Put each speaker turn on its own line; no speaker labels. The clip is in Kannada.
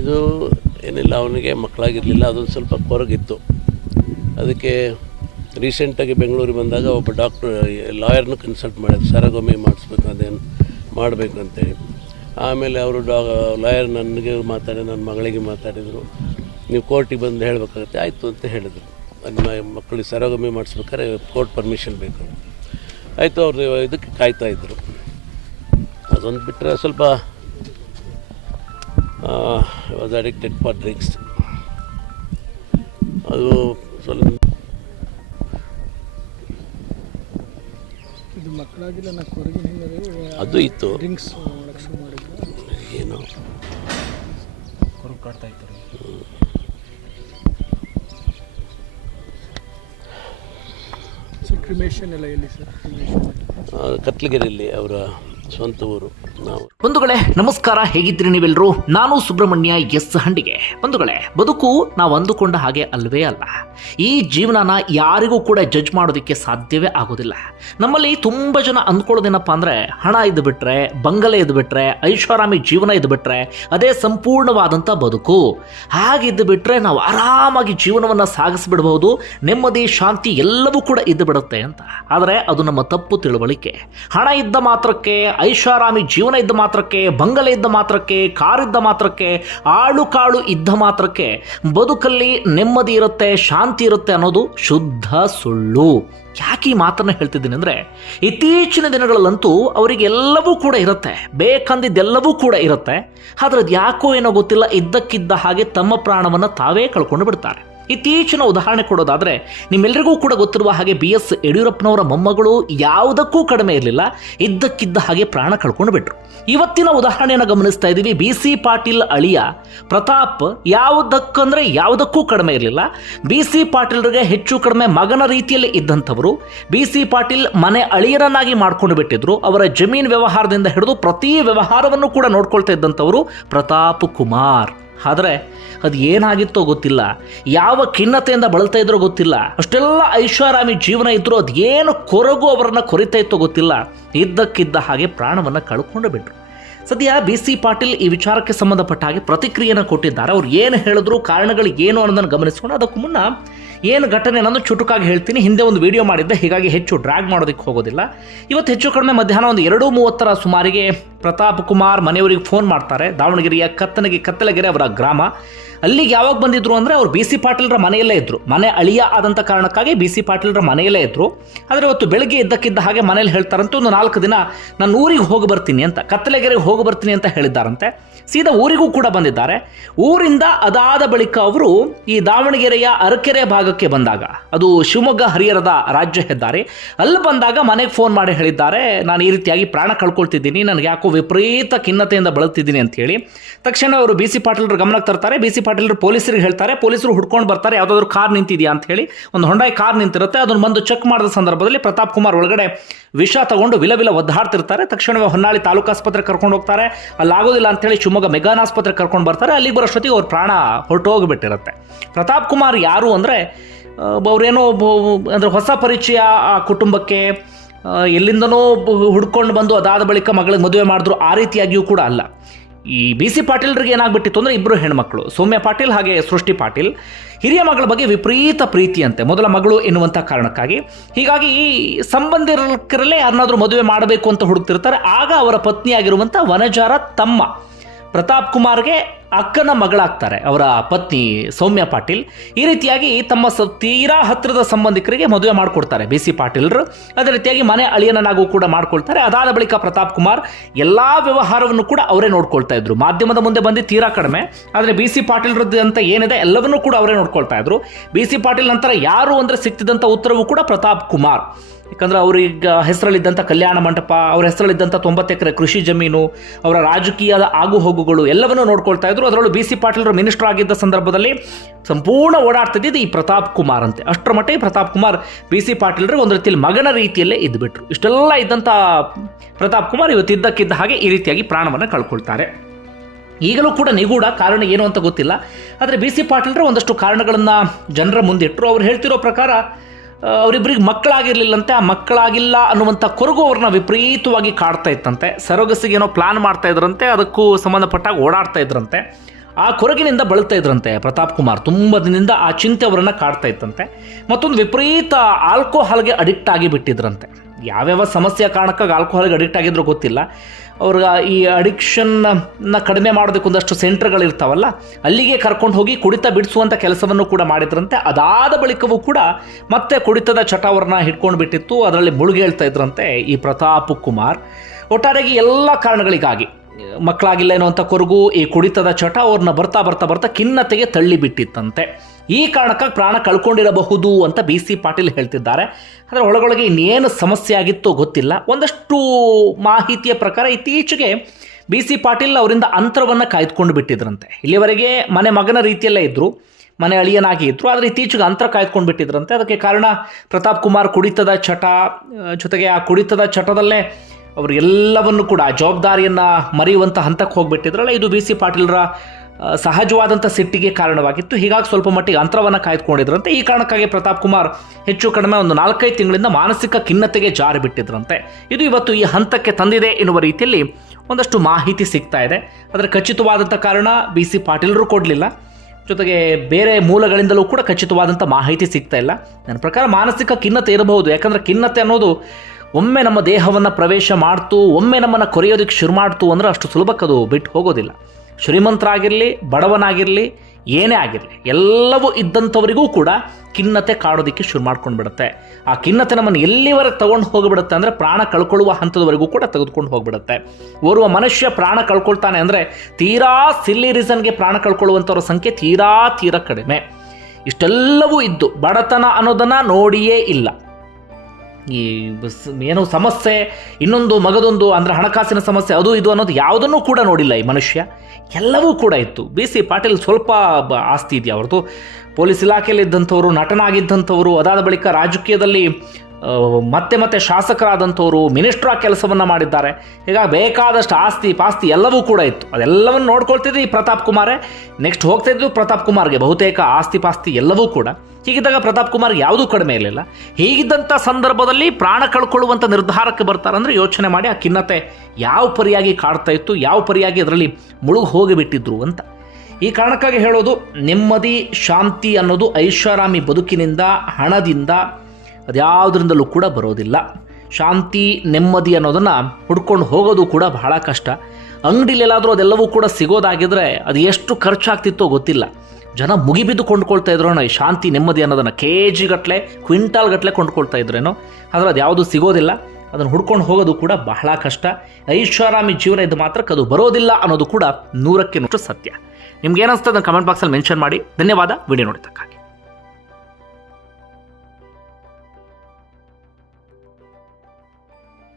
ಇದು ಏನಿಲ್ಲ, ಅವನಿಗೆ ಮಕ್ಕಳಾಗಿರಲಿಲ್ಲ, ಅದೊಂದು ಸ್ವಲ್ಪ ಕೊರಗಿತ್ತು. ಅದಕ್ಕೆ ರೀಸೆಂಟಾಗಿ ಬೆಂಗಳೂರಿಗೆ ಬಂದಾಗ ಒಬ್ಬ ಡಾಕ್ಟ್ರು ಲಾಯರ್ನ ಕನ್ಸಲ್ಟ್ ಮಾಡಿದ್ರು. ಸರಗೊಮ್ಮೆ ಮಾಡಿಸ್ಬೇಕು, ಅದೇನು ಮಾಡಬೇಕು ಅಂತೇಳಿ. ಆಮೇಲೆ ಅವರು ಡಾ ಲಾಯರ್ ನನಗೆ ಮಾತಾಡಿ ನನ್ನ ಮಗಳಿಗೆ ಮಾತಾಡಿದರು. ನೀವು ಕೋರ್ಟಿಗೆ ಬಂದು ಹೇಳಬೇಕಾಗತ್ತೆ, ಆಯಿತು ಅಂತ ಹೇಳಿದರು. ನನ್ನ ಮಕ್ಕಳಿಗೆ ಸರಗೊಮ್ಮೆ ಮಾಡಿಸ್ಬೇಕಾದ್ರೆ ಕೋರ್ಟ್ ಪರ್ಮಿಷನ್ ಬೇಕು ಆಯಿತು, ಅವರು ಇದಕ್ಕೆ ಕಾಯ್ತಾ ಇದ್ದರು ಅದೊಂದು ಬಿಟ್ಟರೆ ಸ್ವಲ್ಪ ವಾಸ್ ಅಡಿಕ್ಟೆಡ್ ಫಾರ್ ಡ್ರಿಂಕ್ಸ್ ಅದು ಸ್ವಲ್ಪ ಇದು ಮಕ್ಕಳಾಗಿಲ್ಲ ನಾ ಅದು ಇತ್ತು.
ಏನು. ಕ್ರಿಮೇಷನ್ ಎಲ್ಲ ಎಲ್ಲಿ ಸರ್
ಕತ್ಲಗಿರಿಯಲ್ಲಿ ಅವರ ಸ್ವಂತ ಊರು.
ಬಂಧುಗಳೇ, ನಮಸ್ಕಾರ. ಹೇಗಿದ್ರಿ ನೀವೆಲ್ಲರೂ ನಾನು ಸುಬ್ರಹ್ಮಣ್ಯ ಎಸ್ ಹಂಡಿಗೆ. ಬಂಧುಗಳೇ, ಬದುಕು ನಾವು ಅಂದುಕೊಂಡ ಹಾಗೆ ಅಲ್ವೇ ಅಲ್ಲ. ಈ ಜೀವನನ ಯಾರಿಗೂ ಕೂಡ ಜಡ್ಜ್ ಮಾಡೋದಕ್ಕೆ ಸಾಧ್ಯವೇ ಆಗೋದಿಲ್ಲ. ನಮ್ಮಲ್ಲಿ ತುಂಬ ಜನ ಅಂದ್ಕೊಳ್ಳೋದೇನಪ್ಪ ಅಂದರೆ, ಹಣ ಇದ್ದು ಬಿಟ್ರೆ ಬಂಗಲೆ ಇದ್ದು ಬಿಟ್ರೆ ಐಷಾರಾಮಿ ಜೀವನ ಇದ್ದು ಬಿಟ್ರೆ ಅದೇ ಸಂಪೂರ್ಣವಾದಂಥ ಬದುಕು. ಹಾಗಿದ್ದು ಬಿಟ್ರೆ ನಾವು ಆರಾಮಾಗಿ ಜೀವನವನ್ನು ಸಾಗಿಸ್ಬಿಡಬಹುದು, ನೆಮ್ಮದಿ, ಶಾಂತಿ ಎಲ್ಲವೂ ಕೂಡ ಇದ್ದು ಬಿಡುತ್ತೆ ಅಂತ. ಆದರೆ ಅದು ನಮ್ಮ ತಪ್ಪು ತಿಳುವಳಿಕೆ. ಹಣ ಇದ್ದ ಮಾತ್ರಕ್ಕೆ ಐಷಾರಾಮಿ ಜೀವನ ಇದ್ದ ಮಾತ್ರಕ್ಕೆ, ಬಂಗಲೆ ಇದ್ದ ಮಾತ್ರಕ್ಕೆ ಕಾರಿದ್ದ ಮಾತ್ರಕ್ಕೆ, ಆಳು ಕಾಳು ಇದ್ದ ಮಾತ್ರಕ್ಕೆ ಬದುಕಲ್ಲಿ ನೆಮ್ಮದಿ ಇರುತ್ತೆ, ಶಾಂತಿ ಇರುತ್ತೆ ಅನ್ನೋದು ಶುದ್ಧ ಸುಳ್ಳು. ಯಾಕೆ ಈ ಮಾತನ್ನ ಹೇಳ್ತಿದ್ದೀನಿ ಅಂದರೆ, ಇತ್ತೀಚಿನ ದಿನಗಳಲ್ಲಂತೂ ಅವರಿಗೆ ಎಲ್ಲವೂ ಕೂಡ ಇರುತ್ತೆ, ಬೇಕಂದಿದ್ದೆಲ್ಲವೂ ಕೂಡ ಇರುತ್ತೆ, ಆದರೆ ಅದು ಯಾಕೋ ಏನೋ ಗೊತ್ತಿಲ್ಲ, ಇದ್ದಕ್ಕಿದ್ದ ಹಾಗೆ ತಮ್ಮ ಪ್ರಾಣವನ್ನು ತಾವೇ ಕಳ್ಕೊಂಡು ಬಿಡ್ತಾರೆ. ಇತ್ತೀಚಿನ ಉದಾಹರಣೆ ಕೊಡೋದಾದರೆ ನಿಮ್ಮೆಲ್ಲರಿಗೂ ಕೂಡ ಗೊತ್ತಿರುವ ಹಾಗೆ ಬಿ ಎಸ್ ಯಡಿಯೂರಪ್ಪನವರ ಮೊಮ್ಮಗಳು ಯಾವುದಕ್ಕೂ ಕಡಿಮೆ ಇರಲಿಲ್ಲ, ಇದ್ದಕ್ಕಿದ್ದ ಹಾಗೆ ಪ್ರಾಣ ಕಳ್ಕೊಂಡು ಬಿಟ್ರು. ಇವತ್ತಿನ ಉದಾಹರಣೆಯನ್ನು ಗಮನಿಸ್ತಾ ಇದ್ದೀವಿ. ಬಿ ಸಿ ಪಾಟೀಲ್ ಅಳಿಯ ಪ್ರತಾಪ್ ಯಾವುದಕ್ಕಂದ್ರೆ ಯಾವುದಕ್ಕೂ ಕಡಿಮೆ ಇರಲಿಲ್ಲ. ಬಿ ಸಿ ಪಾಟೀಲ್ರಿಗೆ ಹೆಚ್ಚು ಕಡಿಮೆ ಮಗನ ರೀತಿಯಲ್ಲಿ ಇದ್ದಂಥವರು ಬಿ ಸಿ ಪಾಟೀಲ್ ಮನೆ ಅಳಿಯರನ್ನಾಗಿ ಮಾಡ್ಕೊಂಡು ಬಿಟ್ಟಿದ್ರು. ಅವರ ಜಮೀನು ವ್ಯವಹಾರದಿಂದ ಹಿಡಿದು ಪ್ರತಿ ವ್ಯವಹಾರವನ್ನು ಕೂಡ ನೋಡ್ಕೊಳ್ತಾ ಇದ್ದಂಥವರು ಪ್ರತಾಪ್ ಕುಮಾರ್. ಆದರೆ ಅದು ಏನಾಗಿತ್ತೋ ಗೊತ್ತಿಲ್ಲ. ಯಾವ ಖಿನ್ನತೆಯಿಂದ ಬಳಲ್ತಾ ಇದ್ರೋ ಗೊತ್ತಿಲ್ಲ. ಅಷ್ಟೆಲ್ಲ ಐಷಾರಾಮಿ ಜೀವನ ಇದ್ರೂ ಅದು ಏನು ಕೊರಗು ಅವರನ್ನ ಕೊರಿತಾ ಇತ್ತೋ ಗೊತ್ತಿಲ್ಲ. ಇದ್ದಕ್ಕಿದ್ದ ಹಾಗೆ ಪ್ರಾಣವನ್ನು ಕಳ್ಕೊಂಡು ಬಿಟ್ರು. ಸದ್ಯ ಬಿ ಸಿ ಪಾಟೀಲ್ ಈ ವಿಚಾರಕ್ಕೆ ಸಂಬಂಧಪಟ್ಟ ಹಾಗೆ ಪ್ರತಿಕ್ರಿಯೆಯನ್ನು ಕೊಟ್ಟಿದ್ದಾರೆ. ಅವ್ರು ಏನು ಹೇಳಿದ್ರು, ಕಾರಣಗಳು ಏನು ಅನ್ನೋದನ್ನು ಗಮನಿಸ್ಕೊಂಡು ಅದಕ್ಕೂ ಮುನ್ನ ಏನು ಘಟನೆ ನಾನು ಚುಟುಕಾಗಿ ಹೇಳ್ತೀನಿ. ಹಿಂದೆ ಒಂದು ವಿಡಿಯೋ ಮಾಡಿದ್ದೆ. ಹೀಗಾಗಿ ಹೆಚ್ಚು ಡ್ರ್ಯಾಗ್ ಮಾಡೋದಕ್ಕೆ ಹೋಗೋದಿಲ್ಲ. ಇವತ್ತು ಹೆಚ್ಚು ಕಡಿಮೆ ಮಧ್ಯಾಹ್ನ ಒಂದು ಎರಡು ಮೂವತ್ತರ ಸುಮಾರಿಗೆ ಪ್ರತಾಪ್ ಕುಮಾರ್ ಮನೆಯವರಿಗೆ ಫೋನ್ ಮಾಡ್ತಾರೆ. ದಾವಣಗೆರೆಯ ಕತ್ತನಗಿ ಕತ್ತಲಗೆರೆ ಅವರ ಗ್ರಾಮ. ಅಲ್ಲಿಗೆ ಯಾವಾಗ ಬಂದಿದ್ರು ಅಂದರೆ ಅವರು ಬಿ ಸಿ ಪಾಟೀಲ್ರ ಮನೆಯಲ್ಲೇ ಇದ್ದರು ಮನೆ ಅಳಿಯ ಆದಂಥ ಕಾರಣಕ್ಕಾಗಿ ಬಿ ಸಿ ಪಾಟೀಲ್ರ ಮನೆಯಲ್ಲೇ ಇದ್ದರು ಆದರೆ ಇವತ್ತು ಬೆಳಗ್ಗೆ ಇದ್ದಕ್ಕಿದ್ದ ಹಾಗೆ ಮನೇಲಿ ಹೇಳ್ತಾರಂತೆ, ಒಂದು ನಾಲ್ಕು ದಿನ ನಾನು ಊರಿಗೆ ಹೋಗಿ ಬರ್ತೀನಿ ಅಂತ ಕತ್ತಲೆಗೆರೆಗೆ ಹೋಗಿ ಬರ್ತೀನಿ ಅಂತ ಹೇಳಿದ್ದಾರಂತೆ. ಸೀದಾ ಊರಿಗೂ ಕೂಡ ಬಂದಿದ್ದಾರೆ. ಊರಿಂದ ಅದಾದ ಬಳಿಕ ಅವರು ಈ ದಾವಣಗೆರೆಯ ಅರಕೆರೆ ಭಾಗಕ್ಕೆ ಬಂದಾಗ, ಅದು ಶಿವಮೊಗ್ಗ ಹರಿಹರದ ರಾಜ್ಯ ಹೆದ್ದಾರಿ, ಅಲ್ಲಿ ಬಂದಾಗ ಮನೆಗೆ ಫೋನ್ ಮಾಡಿ ಹೇಳಿದ್ದಾರೆ, ನಾನು ಈ ರೀತಿಯಾಗಿ ಪ್ರಾಣ ಕಳ್ಕೊಳ್ತಿದ್ದೀನಿ, ನನಗೆ ಯಾಕೋ ವಿಪರೀತ ಖಿನ್ನತೆಯಿಂದ ಬಳಲ್ತಿದ್ದೀನಿ ಅಂತ ಹೇಳಿ. ತಕ್ಷಣ ಅವರು ಬಿ ಸಿ ಪಾಟೀಲ್ರ ಗಮನಕ್ಕೆ ತರ್ತಾರೆ. ಬಿ ಸಿ ಪಾಟೀಲ್ರು ಪೊಲೀಸರಿಗೆ ಹೇಳ್ತಾರೆ, ಪೊಲೀಸರು ಹುಡ್ಕೊಂಡು ಬರ್ತಾರೆ, ಯಾವುದಾದ್ರೂ ಕಾರ್ ನಿಂತಿದೆಯಾ ಅಂತ ಹೇಳಿ. ಒಂದು ಹೊಂಡಾಯಿ ಕಾರ್ ನಿಂತಿರುತ್ತೆ, ಅದನ್ನು ಬಂದು ಚೆಕ್ ಮಾಡಿದ ಸಂದರ್ಭದಲ್ಲಿ ಪ್ರತಾಪ್ ಕುಮಾರ್ ಒಳಗಡೆ ವಿಷ ತಗೊಂಡು ವಿಲ ವಿಲ ಒದ್ದಾಡ್ತಿರ್ತಾರೆ. ತಕ್ಷಣವೇ ಹೊನ್ನಾಳಿ ತಾಲೂಕು ಆಸ್ಪತ್ರೆ ಕರ್ಕೊಂಡು ಹೋಗ್ತಾರೆ. ಅಲ್ಲಿ ಆಗೋದಿಲ್ಲ ಅಂತೇಳಿ ಶಿವಮೊಗ್ಗ ಮೆಗಾನ್ ಆಸ್ಪತ್ರೆ ಕರ್ಕೊಂಡು ಬರ್ತಾರೆ. ಅಲ್ಲಿಗೆ ಬರೋಷ್ಟೊತ್ತಿಗೆ ಅವ್ರ ಪ್ರಾಣ ಹೊರಟೋಗ್ಬಿಟ್ಟಿರುತ್ತೆ. ಪ್ರತಾಪ್ ಕುಮಾರ್ ಯಾರು ಅಂದರೆ ಅವ್ರೇನೋ ಅಂದರೆ ಹೊಸ ಪರಿಚಯ ಆ ಕುಟುಂಬಕ್ಕೆ ಎಲ್ಲಿಂದನೋ ಹುಡ್ಕೊಂಡು ಬಂದು ಅದಾದ ಬಳಿಕ ಮಗಳಿಗೆ ಮದುವೆ ಮಾಡಿದ್ರು, ಆ ರೀತಿಯಾಗಿಯೂ ಕೂಡ ಅಲ್ಲ. ಈ ಬಿ ಸಿ ಪಾಟೀಲ್ರಿಗೆ ಏನಾಗ್ಬಿಟ್ಟಿತ್ತು ಅಂದರೆ ಇಬ್ಬರು ಹೆಣ್ಮಕ್ಳು. ಸೌಮ್ಯ ಪಾಟೀಲ್ ಹಾಗೆ ಸೃಷ್ಟಿ ಪಾಟೀಲ್. ಹಿರಿಯ ಮಗಳ ಬಗ್ಗೆ ವಿಪರೀತ ಪ್ರೀತಿಯಂತೆ ಮೊದಲ ಮಗಳು ಎನ್ನುವಂಥ ಕಾರಣಕ್ಕಾಗಿ. ಹೀಗಾಗಿ ಈ ಸಂಬಂಧಿಕರಲ್ಲೇ ಯಾರನ್ನಾದರೂ ಮದುವೆ ಮಾಡಬೇಕು ಅಂತ ಹುಡುಕ್ತಿರ್ತಾರೆ. ಆಗ ಅವರ ಪತ್ನಿಯಾಗಿರುವಂಥ ವನಜಾರ ತಮ್ಮ. ಪ್ರತಾಪ್ ಕುಮಾರ್ಗೆ ಅಕ್ಕನ ಮಗಳಾಗ್ತಾರೆ, ಅವರ ಪತ್ನಿ ಸೌಮ್ಯ ಪಾಟೀಲ್. ಈ ರೀತಿಯಾಗಿ ತಮ್ಮ ಸ, ತೀರಾ ಹತ್ತಿರದ ಸಂಬಂಧಿಕರಿಗೆ ಮದುವೆ ಮಾಡಿಕೊಡ್ತಾರೆ ಬಿ ಸಿ ಪಾಟೀಲ್ರು. ಅದೇ ರೀತಿಯಾಗಿ ಮನೆ ಅಳಿಯನನ್ನಾಗೂ ಕೂಡ ಮಾಡ್ಕೊಳ್ತಾರೆ. ಅದಾದ ಬಳಿಕ ಪ್ರತಾಪ್ ಕುಮಾರ್ ಎಲ್ಲ ವ್ಯವಹಾರವನ್ನು ಕೂಡ ಅವರೇ ನೋಡ್ಕೊಳ್ತಾ ಇದ್ರು. ಮಾಧ್ಯಮದ ಮುಂದೆ ಬಂದು ತೀರಾ ಕಡಿಮೆ. ಆದರೆ ಬಿ ಸಿ ಪಾಟೀಲ್ರದ್ದು ಅಂತ ಏನಿದೆ ಎಲ್ಲವನ್ನೂ ಕೂಡ ಅವರೇ ನೋಡ್ಕೊಳ್ತಾ ಇದ್ರು. ಬಿ ಸಿ ಪಾಟೀಲ್ ನಂತರ ಯಾರು ಅಂದರೆ ಸಿಕ್ತಿದ್ದಂಥ ಉತ್ತರವು ಕೂಡ ಪ್ರತಾಪ್ ಕುಮಾರ್. ಯಾಕಂದ್ರೆ ಅವ್ರಿಗೆ ಹೆಸರಲ್ಲಿದ್ದಂಥ ಕಲ್ಯಾಣ ಮಂಟಪ, ಅವ್ರ ಹೆಸರಲ್ಲಿದ್ದಂಥ ತೊಂಬತ್ತು ಎಕರೆ ಕೃಷಿ ಜಮೀನು, ಅವರ ರಾಜಕೀಯದ ಆಗು ಹೋಗುಗಳು ಎಲ್ಲವನ್ನೂ ನೋಡ್ಕೊಳ್ತಾ ಇದ್ರು. ಅದರಲ್ಲೂ ಬಿ ಸಿ ಪಾಟೀಲ್ರು ಮಿನಿಸ್ಟರ್ ಆಗಿದ್ದ ಸಂದರ್ಭದಲ್ಲಿ ಸಂಪೂರ್ಣ ಓಡಾಡ್ತಿದ್ದಿದ್ದು ಈ ಪ್ರತಾಪ್ ಕುಮಾರ್ ಅಂತೆ. ಅಷ್ಟರ ಮಟ್ಟಿಗೆ ಪ್ರತಾಪ್ ಕುಮಾರ್ ಬಿ ಸಿ ಪಾಟೀಲ್ರು ಒಂದು ರೀತಿಯಲ್ಲಿ ಮಗನ ರೀತಿಯಲ್ಲೇ ಇದ್ದುಬಿಟ್ರು ಇಷ್ಟೆಲ್ಲ ಇದ್ದಂಥ ಪ್ರತಾಪ್ ಕುಮಾರ್ ಇವತ್ತು ಇದ್ದಕ್ಕಿದ್ದ ಹಾಗೆ ಈ ರೀತಿಯಾಗಿ ಪ್ರಾಣವನ್ನು ಕಳ್ಕೊಳ್ತಾರೆ. ಈಗಲೂ ಕೂಡ ನಿಗೂಢ ಕಾರಣ ಏನು ಅಂತ ಗೊತ್ತಿಲ್ಲ. ಆದರೆ ಬಿ ಸಿ ಪಾಟೀಲ್ರು ಒಂದಷ್ಟು ಕಾರಣಗಳನ್ನು ಜನರ ಮುಂದಿಟ್ಟರು ಅವ್ರು ಹೇಳ್ತಿರೋ ಪ್ರಕಾರ ಅವರಿಬ್ಬರಿಗೆ ಮಕ್ಕಳಾಗಿರಲಿಲ್ಲಂತೆ, ಆ ಮಕ್ಕಳಾಗಿಲ್ಲ ಅನ್ನುವಂಥ ಕೊರಗು ಅವ್ರನ್ನ ವಿಪರೀತವಾಗಿ ಕಾಡ್ತಾ ಇತ್ತಂತೆ. ಸರೋಗಸಿಗೆ ಏನೋ ಪ್ಲಾನ್ ಮಾಡ್ತಾ ಇದ್ರಂತೆ, ಅದಕ್ಕೂ ಸಂಬಂಧಪಟ್ಟಾಗ ಓಡಾಡ್ತಾ ಇದ್ರಂತೆ. ಆ ಕೊರಗಿನಿಂದ ಬಳಲ್ತಾ ಇದ್ರಂತೆ ಪ್ರತಾಪ್ ಕುಮಾರ್. ತುಂಬ ದಿನದಿಂದ ಆ ಚಿಂತೆ ಅವರನ್ನು ಕಾಡ್ತಾ ಇತ್ತಂತೆ. ಮತ್ತೊಂದು ವಿಪರೀತ ಆಲ್ಕೋಹಾಲ್ಗೆ ಅಡಿಕ್ಟ್ ಆಗಿ ಬಿಟ್ಟಿದ್ರಂತೆ ಯಾವ್ಯಾವ ಸಮಸ್ಯೆ ಕಾರಣಕ್ಕಾಗಿ ಆಲ್ಕೋಹಾಲ್ಗೆ ಅಡಿಕ್ಟ್ ಆಗಿದ್ರು ಗೊತ್ತಿಲ್ಲ. ಅವ್ರಿಗೆ ಈ ಅಡಿಕ್ಷನ್ನ ಕಡಿಮೆ ಮಾಡೋದಕ್ಕೆ ಒಂದಷ್ಟು ಸೆಂಟರ್ಗಳಿರ್ತಾವಲ್ಲ ಅಲ್ಲಿಗೆ ಕರ್ಕೊಂಡು ಹೋಗಿ ಕುಡಿತ ಬಿಡಿಸುವಂಥ ಕೆಲಸವನ್ನು ಕೂಡ ಮಾಡಿದ್ರಂತೆ. ಅದಾದ ಬಳಿಕವೂ ಕೂಡ ಮತ್ತೆ ಕುಡಿತದ ಚಟವರನ್ನ ಹಿಡ್ಕೊಂಡು ಬಿಟ್ಟಿತ್ತು. ಅದರಲ್ಲಿ ಮುಳುಗೇಳ್ತಾ ಇದ್ರಂತೆ ಈ ಪ್ರತಾಪ್ ಕುಮಾರ್. ಒಟ್ಟಾರೆಯಾಗಿ ಎಲ್ಲ ಕಾರಣಗಳಿಗಾಗಿ, ಮಕ್ಕಳಾಗಿಲ್ಲ ಅನ್ನುವಂಥ ಕೊರಗು ಈ ಕುಡಿತದ ಚಟ ಅವ್ರನ್ನ ಬರ್ತಾ ಬರ್ತಾ ಬರ್ತಾ ಖಿನ್ನತೆಗೆ ತಳ್ಳಿ ಬಿಟ್ಟಿತ್ತಂತೆ. ಈ ಕಾರಣಕ್ಕಾಗಿ ಪ್ರಾಣ ಕಳ್ಕೊಂಡಿರಬಹುದು ಅಂತ ಬಿ ಸಿ ಪಾಟೀಲ್ ಹೇಳ್ತಿದ್ದಾರೆ. ಆದರೆ ಒಳಗೊಳಗೆ ಇನ್ನೇನು ಸಮಸ್ಯೆ ಆಗಿತ್ತೋ ಗೊತ್ತಿಲ್ಲ. ಒಂದಷ್ಟು ಮಾಹಿತಿಯ ಪ್ರಕಾರ ಇತ್ತೀಚೆಗೆ ಬಿ ಸಿ ಪಾಟೀಲ್ ಅವರಿಂದ ಅಂತರವನ್ನು ಕಾಯ್ದುಕೊಂಡು ಬಿಟ್ಟಿದ್ರಂತೆ. ಇಲ್ಲಿವರೆಗೆ ಮನೆ ಮಗನ ರೀತಿಯಲ್ಲೇ ಇದ್ದರು ಮನೆ ಅಳಿಯನಾಗಿ ಇದ್ದರು ಆದರೆ ಇತ್ತೀಚೆಗೆ ಅಂತರ ಕಾಯ್ದುಕೊಂಡು ಬಿಟ್ಟಿದ್ರಂತೆ. ಅದಕ್ಕೆ ಕಾರಣ ಪ್ರತಾಪ್ ಕುಮಾರ್ ಕುಡಿತದ ಚಟ ಜೊತೆಗೆ ಆ ಕುಡಿತದ ಚಟದಲ್ಲೇ ಅವರು ಎಲ್ಲವನ್ನು ಕೂಡ ಜವಾಬ್ದಾರಿಯನ್ನು ಮರೆಯುವಂಥ ಹಂತಕ್ಕೆ ಹೋಗ್ಬಿಟ್ಟಿದ್ರಲ್ಲ. ಇದು ಬಿ ಸಿ ಪಾಟೀಲ್ರ ಸಹಜವಾದಂಥ ಸಿಟ್ಟಿಗೆ ಕಾರಣವಾಗಿತ್ತು. ಹೀಗಾಗಿ ಸ್ವಲ್ಪ ಮಟ್ಟಿಗೆ ಅಂತರವನ್ನು ಕಾಯ್ದುಕೊಂಡಿದ್ರಂತೆ. ಈ ಕಾರಣಕ್ಕಾಗಿ ಪ್ರತಾಪ್ ಕುಮಾರ್ ಹೆಚ್ಚು ಕಡಿಮೆ ಒಂದು ನಾಲ್ಕೈದು ತಿಂಗಳಿಂದ ಮಾನಸಿಕ ಖಿನ್ನತೆಗೆ ಜಾರಿ ಬಿಟ್ಟಿದ್ರಂತೆ. ಇದು ಇವತ್ತು ಈ ಹಂತಕ್ಕೆ ತಂದಿದೆ ಎನ್ನುವ ರೀತಿಯಲ್ಲಿ ಒಂದಷ್ಟು ಮಾಹಿತಿ ಸಿಗ್ತಾ ಇದೆ. ಅದರ ಖಚಿತವಾದಂಥ ಕಾರಣ ಬಿ ಸಿ ಪಾಟೀಲರು ಕೊಡಲಿಲ್ಲ. ಜೊತೆಗೆ ಬೇರೆ ಮೂಲಗಳಿಂದಲೂ ಕೂಡ ಖಚಿತವಾದಂಥ ಮಾಹಿತಿ ಸಿಗ್ತಾ ಇಲ್ಲ. ನನ್ನ ಪ್ರಕಾರ ಮಾನಸಿಕ ಖಿನ್ನತೆ ಇರಬಹುದು. ಯಾಕಂದರೆ ಖಿನ್ನತೆ ಅನ್ನೋದು ಒಮ್ಮೆ ನಮ್ಮ ದೇಹವನ್ನು ಪ್ರವೇಶ ಮಾಡ್ತು, ಒಮ್ಮೆ ನಮ್ಮನ್ನು ಕೊರೆಯೋದಕ್ಕೆ ಶುರು ಮಾಡ್ತು ಅಂದರೆ ಅಷ್ಟು ಸುಲಭಕ್ಕದು ಬಿಟ್ಟು ಹೋಗೋದಿಲ್ಲ. ಶ್ರೀಮಂತರಾಗಿರಲಿ, ಬಡವನಾಗಿರಲಿ, ಏನೇ ಆಗಿರಲಿ, ಎಲ್ಲವೂ ಇದ್ದಂಥವರಿಗೂ ಕೂಡ ಖಿನ್ನತೆ ಕಾಡೋದಕ್ಕೆ ಶುರು ಮಾಡ್ಕೊಂಡು ಬಿಡುತ್ತೆ ಆ ಖಿನ್ನತೆ ನಮ್ಮನ್ನು ಎಲ್ಲಿವರೆಗೆ ತಗೊಂಡು ಹೋಗಿಬಿಡುತ್ತೆ ಅಂದರೆ ಪ್ರಾಣ ಕಳ್ಕೊಳ್ಳುವ ಹಂತದವರೆಗೂ ಕೂಡ ತೆಗೆದುಕೊಂಡು ಹೋಗಿಬಿಡುತ್ತೆ. ಓರ್ವ ಮನುಷ್ಯ ಪ್ರಾಣ ಕಳ್ಕೊಳ್ತಾನೆ ಅಂದರೆ ತೀರಾ ಸಿಲ್ಲಿ ರೀಸನ್ಗೆ ಪ್ರಾಣ ಕಳ್ಕೊಳ್ಳುವಂಥವ್ರ ಸಂಖ್ಯೆ ತೀರಾ ತೀರಾ ಕಡಿಮೆ. ಇಷ್ಟೆಲ್ಲವೂ ಇದ್ದು ಬಡತನ ಅನ್ನೋದನ್ನು ನೋಡಿಯೇ ಇಲ್ಲ. ಈ ಏನೋ ಸಮಸ್ಯೆ, ಇನ್ನೊಂದು ಮಗದೊಂದು, ಅಂದರೆ ಹಣಕಾಸಿನ ಸಮಸ್ಯೆ, ಅದು ಇದು ಅನ್ನೋದು ಯಾವುದನ್ನು ಕೂಡ ನೋಡಿಲ್ಲ ಈ ಮನುಷ್ಯ. ಎಲ್ಲವೂ ಕೂಡ ಇತ್ತು. ಬಿ ಸಿ ಪಾಟೀಲ್ ಸ್ವಲ್ಪ ಆಸ್ತಿ ಇದೆಯಾ ಅವ್ರದ್ದು? ಪೊಲೀಸ್ ಇಲಾಖೆಯಲ್ಲಿ ನಟನಾಗಿದ್ದಂಥವರು, ಅದಾದ ಬಳಿಕ ರಾಜಕೀಯದಲ್ಲಿ ಮತ್ತೆ ಮತ್ತೆ ಶಾಸಕರಾದಂಥವರು, ಮಿನಿಸ್ಟ್ರ್ ಆ ಕೆಲಸವನ್ನು ಮಾಡಿದ್ದಾರೆ. ಹೀಗಾಗಿ ಬೇಕಾದಷ್ಟು ಆಸ್ತಿ ಪಾಸ್ತಿ ಎಲ್ಲವೂ ಕೂಡ ಇತ್ತು. ಅದೆಲ್ಲವನ್ನು ನೋಡ್ಕೊಳ್ತಿದ್ದು ಈ ಪ್ರತಾಪ್ ಕುಮಾರೇ. ನೆಕ್ಸ್ಟ್ ಹೋಗ್ತಿದ್ದು ಪ್ರತಾಪ್ ಕುಮಾರ್ಗೆ. ಬಹುತೇಕ ಆಸ್ತಿ ಪಾಸ್ತಿ ಎಲ್ಲವೂ ಕೂಡ. ಹೀಗಿದ್ದಾಗ ಪ್ರತಾಪ್ ಕುಮಾರ್ ಯಾವುದೂ ಕಡಿಮೆ ಇರಲಿಲ್ಲ. ಹೀಗಿದ್ದಂಥ ಸಂದರ್ಭದಲ್ಲಿ ಪ್ರಾಣ ಕಳ್ಕೊಳ್ಳುವಂಥ ನಿರ್ಧಾರಕ್ಕೆ ಬರ್ತಾರಂದ್ರೆ ಯೋಚನೆ ಮಾಡಿ ಆ ಖಿನ್ನತೆ ಯಾವ ಪರಿಯಾಗಿ ಕಾಡ್ತಾ ಇತ್ತು, ಯಾವ ಪರಿಯಾಗಿ ಅದರಲ್ಲಿ ಮುಳುಗು ಹೋಗಿಬಿಟ್ಟಿದ್ರು ಅಂತ. ಈ ಕಾರಣಕ್ಕಾಗಿ ಹೇಳೋದು ನೆಮ್ಮದಿ, ಶಾಂತಿ ಅನ್ನೋದು ಐಷಾರಾಮಿ ಬದುಕಿನಿಂದ, ಹಣದಿಂದ, ಅದ್ಯಾವುದರಿಂದಲೂ ಕೂಡ ಬರೋದಿಲ್ಲ. ಶಾಂತಿ, ನೆಮ್ಮದಿ ಅನ್ನೋದನ್ನು ಹುಡ್ಕೊಂಡು ಹೋಗೋದು ಕೂಡ ಬಹಳ ಕಷ್ಟ. ಅಂಗಡಿಲೆಲ್ಲಾದರೂ ಅದೆಲ್ಲವೂ ಕೂಡ ಸಿಗೋದಾಗಿದ್ರೆ ಅದು ಎಷ್ಟು ಖರ್ಚಾಗ್ತಿತ್ತೋ ಗೊತ್ತಿಲ್ಲ. ಜನ ಮುಗಿಬಿದ್ದು ಕೊಂಡ್ಕೊಳ್ತಾ ಇದ್ರೇನೋ ಈ ಶಾಂತಿ, ನೆಮ್ಮದಿ ಅನ್ನೋದನ್ನು ಕೆ ಜಿ ಗಟ್ಟಲೆ ಕ್ವಿಂಟಾಲ್ ಗಟ್ಟಲೆ ಕೊಂಡ್ಕೊಳ್ತಾ ಇದ್ರೇನೋ, ಆದರೆ ಅದು ಯಾವುದು ಸಿಗೋದಿಲ್ಲ. ಅದನ್ನು ಹುಡ್ಕೊಂಡು ಹೋಗೋದು ಕೂಡ ಬಹಳ ಕಷ್ಟ. ಐಷಾರಾಮಿ ಜೀವನ ಇದು ಮಾತ್ರಕ್ಕೆ ಅದು ಬರೋದಿಲ್ಲ ಅನ್ನೋದು ಕೂಡ ನೂರಕ್ಕೆ ನೂರು ಸತ್ಯ. ನಿಮ್ಗೆ ಏನಿಸ್ತದೆ ಕಮೆಂಟ್ ಬಾಕ್ಸಲ್ಲಿ ಮೆನ್ಷನ್ ಮಾಡಿ. ಧನ್ಯವಾದ. ವಿಡಿಯೋ ನೋಡಿದ್ದಕ್ಕಾಗಿ.